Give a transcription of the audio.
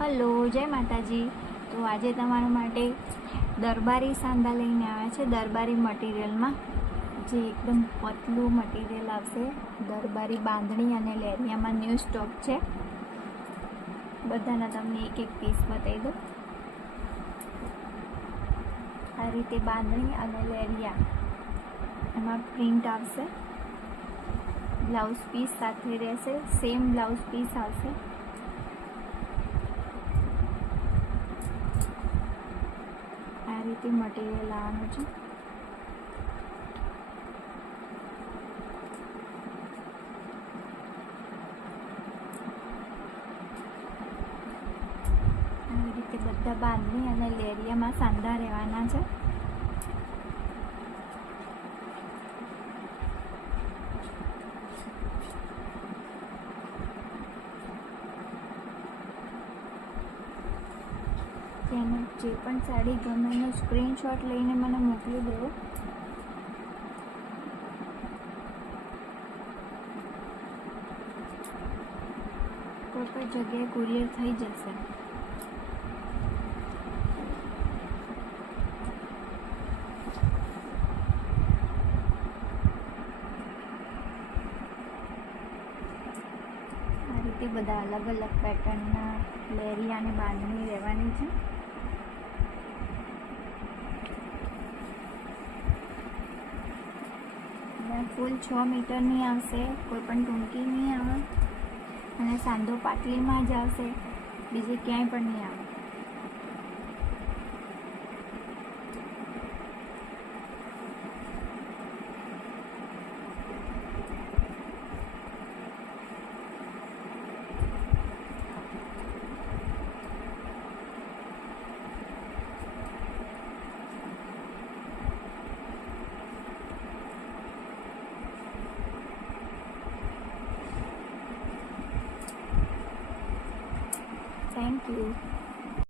Hello, જય માતાજી. તો આજે તમારા માટે દરબારી સાંધા લઈને આવ્યા છે. દરબારી મટીરિયલમાં જે એકદમ પતલું મટીરિયલ આવશે. દરબારી બાંધણી અને લેરિયામાં ન્યૂ સ્ટોક છે. બધાના તમને એક એક પીસ બતાવી દો. આ રીતે બાંધણી અને લેરિયા એમાં પ્રિન્ટ આવશે. બ્લાઉઝ પીસ સાથે રહેશે. સેમ બ્લાઉઝ પીસ આવશે. આ રીતે મટીરિયલ આવવાનું છે. આવી રીતે બધા બાંધણી અને લેરિયામાં સાંધા રહેવાના છે. તેને જે પણ સાડી ગમે એનો સ્ક્રીનશોટ લઈને મને મોકલી દેવો. કોઈ પણ જગ્યાએ કુરિયર થઈ જશે. આ રીતે બધા અલગ અલગ પેટર્નના લેરિયા અને બાંધણી રહેવાની છે. ફૂલ 6 મીટરની આવશે. કોઈ પણ ટૂંકી નહીં આવે અને સાંધો પાટલીમાં જ આવશે. બીજે ક્યાંય પણ નહીં આવે. Thank you.